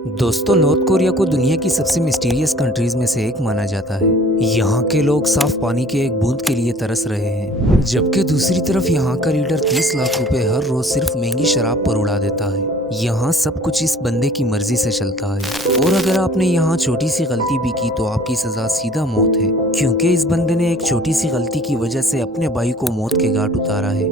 दोस्तों, north Korea को दुनिया की सबसे मिस्टीरियस कंट्रीज में से एक माना जाता है। यहाँ के लोग साफ पानी के एक बूंद के लिए तरस रहे हैं, जबकि दूसरी तरफ यहाँ का लीडर 30 लाख रुपए हर रोज सिर्फ महंगी शराब पर उड़ा देता है। यहाँ सब कुछ इस बंदे की मर्जी से चलता है और अगर आपने यहाँ छोटी सी गलती भी की तो आपकी सजा सीधा मौत है, क्योंकि इस बंदे ने एक छोटी सी गलती की वजह से अपने भाई को मौत के घाट उतारा है।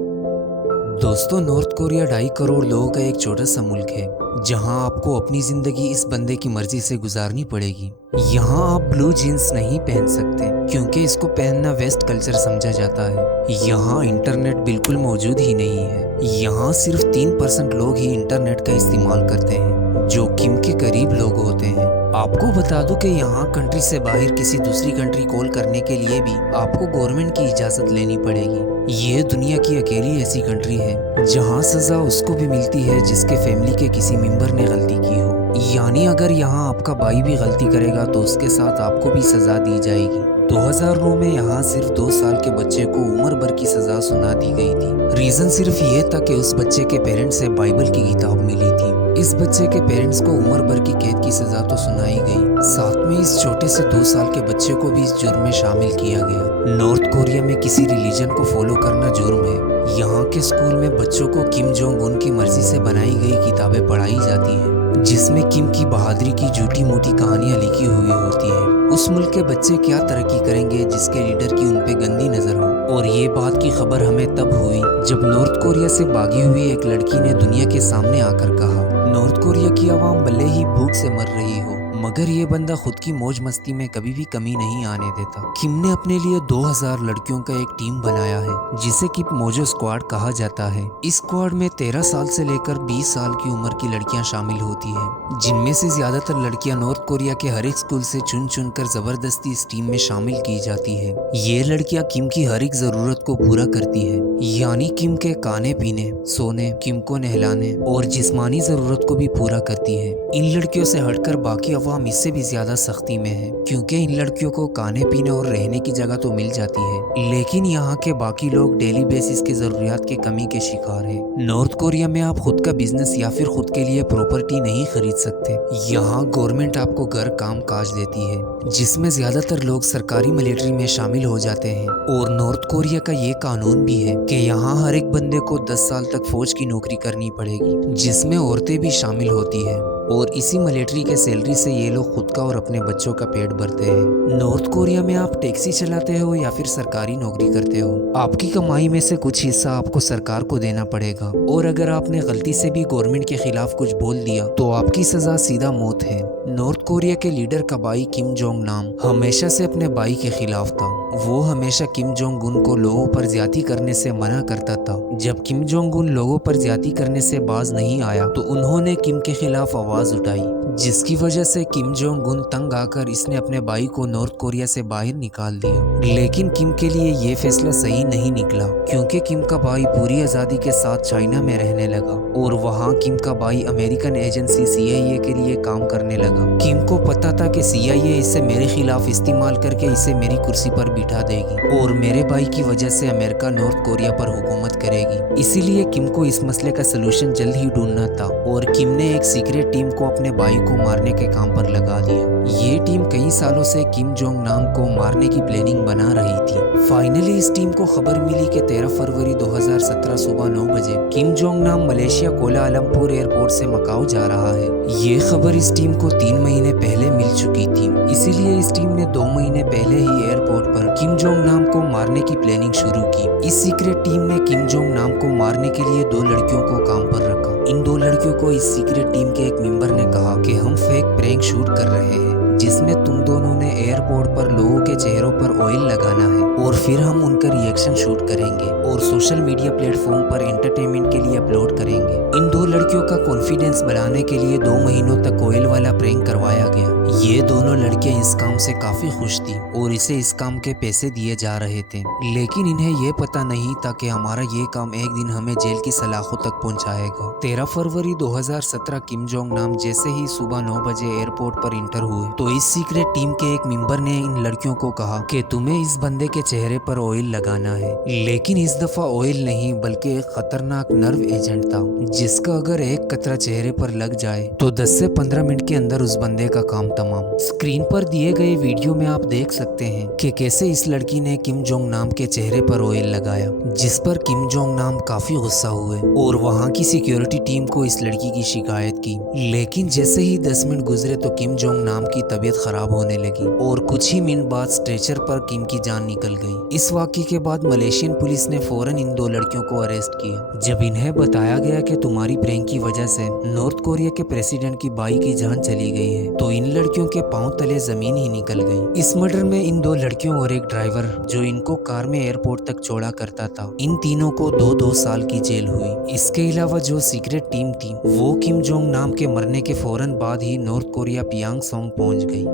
दोस्तों, नॉर्थ कोरिया 2.5 करोड़ लोगों का एक छोटा सा मुल्क है, जहां आपको अपनी जिंदगी इस बंदे की मर्जी से गुजारनी पड़ेगी। यहाँ आप ब्लू जीन्स नहीं पहन सकते क्योंकि इसको पहनना वेस्ट कल्चर समझा जाता है। यहाँ इंटरनेट बिल्कुल मौजूद ही नहीं है। यहाँ सिर्फ 3% लोग ही इंटरनेट का इस्तेमाल करते हैं, जो किम के करीब लोग होते हैं। आपको बता दूं कि यहाँ कंट्री से बाहर किसी दूसरी कंट्री कॉल करने के लिए भी आपको गवर्नमेंट की इजाजत लेनी पड़ेगी। ये दुनिया की अकेली ऐसी कंट्री है जहाँ सजा उसको भी मिलती है जिसके फैमिली के किसी मेंबर ने गलती की हो। यानी अगर यहाँ आपका भाई भी गलती करेगा तो उसके साथ आपको भी सजा दी जाएगी। 2009 में यहाँ सिर्फ 2 साल के बच्चे को उम्र भर की सजा सुना दी गई थी। रीजन सिर्फ ये था कि उस बच्चे के पेरेंट्स से बाइबल की किताब मिली थी। इस बच्चे के पेरेंट्स को उम्र भर की कैद की सजा तो सुनाई गई, साथ में इस छोटे से 2 साल के बच्चे को भी इस जुर्म में शामिल किया गया। नॉर्थ कोरिया में किसी रिलीजन को फॉलो करना जुर्म है। यहाँ के स्कूल में बच्चों को किम जोंग उन की मर्जी से बनाई गई किताबें पढ़ाई जाती हैं, जिसमें किम की बहादुरी की झूठी मोटी कहानियां लिखी हुई होती है। उस मुल्क के बच्चे क्या तरक्की करेंगे जिसके लीडर की उन पे गंदी नजर हो। और ये बात की खबर हमें तब हुई जब नॉर्थ कोरिया से भागी हुई एक लड़की ने दुनिया के सामने आकर कहा, नॉर्थ कोरिया की आवाम भले ही भूख से मर रही हो, मगर ये बंदा खुद की मौज मस्ती में कभी भी कमी नहीं आने देता। किम ने अपने लिए 2000 लड़कियों का एक टीम बनाया है जिसे किप मोजो स्क्वाड कहा जाता है। इस स्क्वाड में 13 साल से लेकर 20 साल की उम्र की लड़कियां शामिल होती हैं, जिनमें से ज्यादातर लड़कियां नॉर्थ कोरिया के हर एक स्कूल से चुन चुन कर जबरदस्ती इस टीम में शामिल की जाती है। ये लड़कियां किम की हर एक जरूरत को पूरा करती है, यानी किम के खाने पीने, सोने, किम को नहलाने और जिस्मानी जरूरत को भी पूरा करती है। इन लड़कियों से हटकर बाकी अवाम इससे भी ज्यादा सख्ती में है, क्योंकि इन लड़कियों को खाने पीने और रहने की जगह तो मिल जाती है, लेकिन यहाँ के बाकी लोग डेली बेसिस के जरूरियात की कमी के शिकार हैं। नॉर्थ कोरिया में आप खुद का बिजनेस या फिर खुद के लिए प्रॉपर्टी नहीं खरीद सकते। यहाँ गवर्नमेंट आपको घर काम काज देती है, जिसमें ज्यादातर लोग सरकारी मिलिट्री में शामिल हो जाते हैं। और नॉर्थ कोरिया का ये कानून भी है कि यहाँ हर एक बंदे को 10 साल तक फौज की नौकरी करनी पड़ेगी, जिसमें औरतें भी शामिल होती है। और इसी मिलिट्री के सैलरी से ये लोग खुद का और अपने बच्चों का पेट भरते हैं। नॉर्थ कोरिया में आप टैक्सी चलाते हो या फिर सरकारी नौकरी करते हो, आपकी कमाई में से कुछ हिस्सा आपको सरकार को देना पड़ेगा। और अगर आपने गलती से भी गवर्नमेंट के खिलाफ कुछ बोल दिया तो आपकी सजा सीधा मौत है। नॉर्थ कोरिया के लीडर का भाई किम जोंग नाम हमेशा से अपने भाई के खिलाफ था। वो हमेशा किम जोंग उन को लोगों पर ज्यादती करने से मना करता था। जब किम जोंग उन लोगों पर ज्यादती करने से बाज नहीं आया तो उन्होंने किम के खिलाफ आवाज उठाई, जिसकी वजह से किम जोंग उन तंग आकर इसने अपने भाई को नॉर्थ कोरिया से बाहर निकाल दिया। लेकिन किम के लिए ये फैसला सही नहीं निकला, क्योंकि किम का भाई पूरी आजादी के साथ चाइना में रहने लगा और वहाँ किम का भाई अमेरिकन एजेंसी CIA के लिए काम करने लगा। किम को पता था कि CIA इसे मेरे खिलाफ इस्तेमाल करके इसे मेरी कुर्सी पर बिठा देगी और मेरे भाई की वजह से अमेरिका नॉर्थ कोरिया पर हुकूमत करेगी। इसीलिए किम को इस मसले का सलूशन जल्द ही ढूंढना था और किम ने एक सीक्रेट टीम को अपने भाई को मारने के काम पर लगा दिया। ये टीम कई सालों से किम जोंग नाम को मारने की प्लानिंग बना रही थी। फाइनली इस टीम को खबर मिली कि 13 फरवरी 2017 सुबह 9 बजे किम जोंग नाम मलेशिया कोलालमपुर एयरपोर्ट से मकाऊ जा रहा है। ये खबर इस टीम को 3 महीने पहले मिल चुकी थी, इसीलिए इस टीम ने 2 महीने पहले ही एयरपोर्ट पर किम जोंग नाम को मारने की प्लानिंग शुरू की। इस सीक्रेट टीम ने किम जोंग नाम को मारने के लिए 2 लड़कियों को काम पर रखा। इन 2 लड़कियों को इस सीक्रेट टीम के एक मेंबर ने कहा कि हम फेक प्रैंक शूट कर रहे हैं, जिसमें तुम दोनों ने एयरपोर्ट पर लोगों के चेहरों पर ऑयल लगाना है और फिर हम उनका रिएक्शन शूट करेंगे और सोशल मीडिया प्लेटफॉर्म पर एंटरटेनमेंट के लिए अपलोड करेंगे। इन 2 लड़कियों का कॉन्फिडेंस बढ़ाने के लिए 2 महीनों तक ऑयल वाला प्रैंक करवाया गया। ये दोनों लड़कियां इस काम से काफी खुश थी और इसे इस काम के पैसे दिए जा रहे थे, लेकिन इन्हें ये पता नहीं था कि हमारा ये काम एक दिन हमें जेल की सलाखों तक पहुंचाएगा। 13 फरवरी 2017 किम जोंग नाम जैसे ही सुबह 9 बजे एयरपोर्ट पर इंटर हुए तो इस सीक्रेट टीम के एक मेंबर ने इन लड़कियों को कहा कि तुम्हें इस बंदे के चेहरे पर ऑयल लगाना है, लेकिन इस दफा ऑयल नहीं बल्कि एक खतरनाक नर्व एजेंट था जिसका अगर एक कतरा चेहरे पर लग जाए तो 10 से 15 मिनट के अंदर उस बंदे का काम तमाम। स्क्रीन पर दिए गए वीडियो में आप देख सकते हैं कि कैसे इस लड़की ने किम जोंग नाम के चेहरे पर ऑयल लगाया, जिस पर किम जोंग नाम काफी गुस्सा हुए और वहां की सिक्योरिटी टीम को इस लड़की की शिकायत की। लेकिन जैसे ही 10 मिनट गुजरे तो किम जोंग नाम की तबीयत खराब होने लगी और कुछ ही मिनट बाद स्ट्रेचर पर किम की जान निकल गई। इस वाकये के बाद मलेशियन पुलिस ने फौरन इन 2 लड़कियों को अरेस्ट किया। जब इन्हें बताया गया कि तुम्हारी प्रैंक की वजह से नॉर्थ कोरिया के प्रेसिडेंट की बाई की जान चली गई है, तो इन लड़कियों के पांव तले जमीन ही निकल गई। इस मर्डर में इन 2 लड़कियों और एक ड्राइवर जो इनको कार में एयरपोर्ट तक छोड़ा करता था, इन तीनों को 2-2 साल की जेल हुई। इसके अलावा जो सीक्रेट टीम थी वो किम जोंग नाम के मरने के फौरन बाद ही नॉर्थ कोरिया पियांगसोंग पहुंच गई।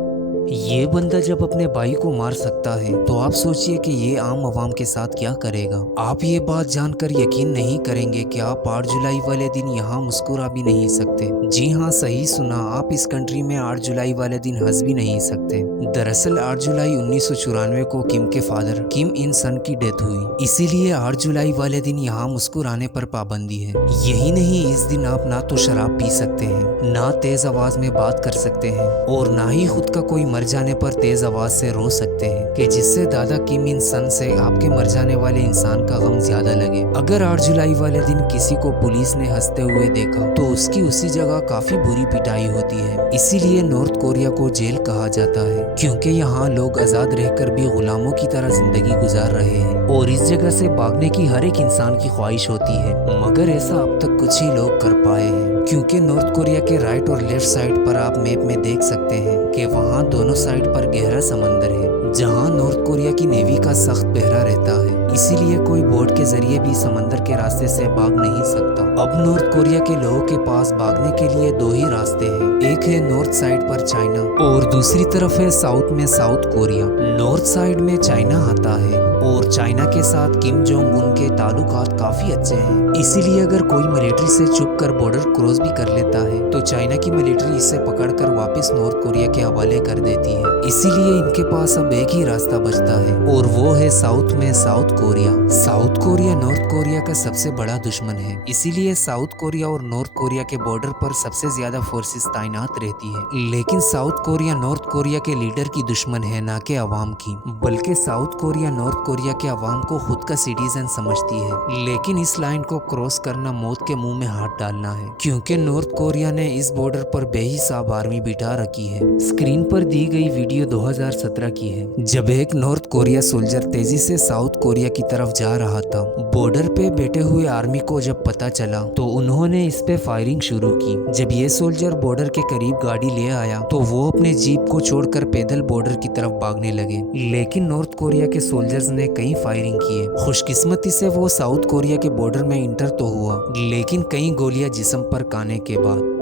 ये बंदा जब अपने भाई को मार सकता है तो आप सोचिए कि ये आम आवाम के साथ क्या करेगा। आप ये बात जानकर यकीन नहीं करेंगे कि आप 8 जुलाई वाले दिन यहाँ मुस्कुरा भी नहीं सकते। जी हाँ, सही सुना, आप इस कंट्री में 8 जुलाई वाले दिन हंस भी नहीं सकते। दरअसल 8 जुलाई 1994 को किम के फादर किम इन सन की डेथ हुई, इसीलिए 8 जुलाई वाले दिन यहाँ मुस्कुराने पर पाबंदी है। यही नहीं, इस दिन आप ना तो शराब पी सकते हैं, ना तेज आवाज में बात कर सकते हैं और ना ही खुद का कोई मर जाने पर तेज आवाज से रो सकते हैं कि जिससे दादा किम इन सन से आपके मर जाने वाले इंसान का गम ज्यादा लगे। अगर 8 जुलाई वाले दिन किसी को पुलिस ने हंसते हुए देखा तो उसकी उसी जगह काफी बुरी पिटाई होती है। इसीलिए नॉर्थ कोरिया को जेल कहा जाता है, क्योंकि यहाँ लोग आजाद रहकर भी गुलामों की तरह जिंदगी गुजार रहे हैं और इस जगह से भागने की हर एक इंसान की ख्वाहिश होती है, मगर ऐसा अब तक कुछ ही लोग कर पाए हैं। क्योंकि नॉर्थ कोरिया के राइट और लेफ्ट साइड पर आप मैप में देख सकते हैं कि वहाँ दोनों साइड पर गहरा समंदर है, जहाँ नॉर्थ कोरिया की नेवी का सख्त पहरा रहता है। इसीलिए कोई बोट के जरिए भी समंदर के रास्ते से भाग नहीं सकता। अब नॉर्थ कोरिया के लोगों के पास भागने के लिए 2 ही रास्ते हैं, एक है नॉर्थ साइड पर चाइना और दूसरी तरफ है साउथ में साउथ कोरिया। नॉर्थ साइड में चाइना आता है और चाइना के साथ किम जोंग उन के ताल्लुकात काफी अच्छे हैं, इसीलिए अगर कोई मिलिट्री से छुप कर बॉर्डर क्रॉस भी कर लेता है तो चाइना की मिलिट्री इसे पकड़कर वापस नॉर्थ कोरिया के हवाले कर देती है। इसीलिए इनके पास अब एक ही रास्ता बचता है और वो है साउथ में south Korea. South Korea north Korea का सबसे बड़ा दुश्मन है, इसीलिए साउथ कोरिया और नॉर्थ कोरिया के बॉर्डर पर सबसे ज्यादा फोर्सेस तैनात रहती है। लेकिन साउथ कोरिया नॉर्थ कोरिया के लीडर की दुश्मन है, ना कि अवाम की, बल्कि साउथ कोरिया नॉर्थ कोरिया के अवाम को खुद का सिटीजन समझती है। लेकिन इस लाइन को क्रॉस करना मौत के मुंह में हाथ डालना है, क्योंकि नॉर्थ कोरिया ने इस बॉर्डर पर बेहिसाब आर्मी बिठा रखी है। स्क्रीन पर दी गई वीडियो 2017 की है, जब एक नॉर्थ कोरिया सोल्जर तेजी से साउथ कोरिया की तरफ जा रहा था। बॉर्डर पे बैठे हुए आर्मी को जब पता चला तो उन्होंने इस पे फायरिंग शुरू की। जब ये सोल्जर बॉर्डर के करीब गाड़ी ले आया तो वो अपने जीप को छोड़कर पैदल बॉर्डर की तरफ भागने लगे, लेकिन नॉर्थ कोरिया के सोल्जर्स ने कई फायरिंग किए। खुशकिस्मती से वो साउथ कोरिया के बॉर्डर में इंटर तो हुआ, लेकिन कई गोलियां जिस्म पर खाने के बाद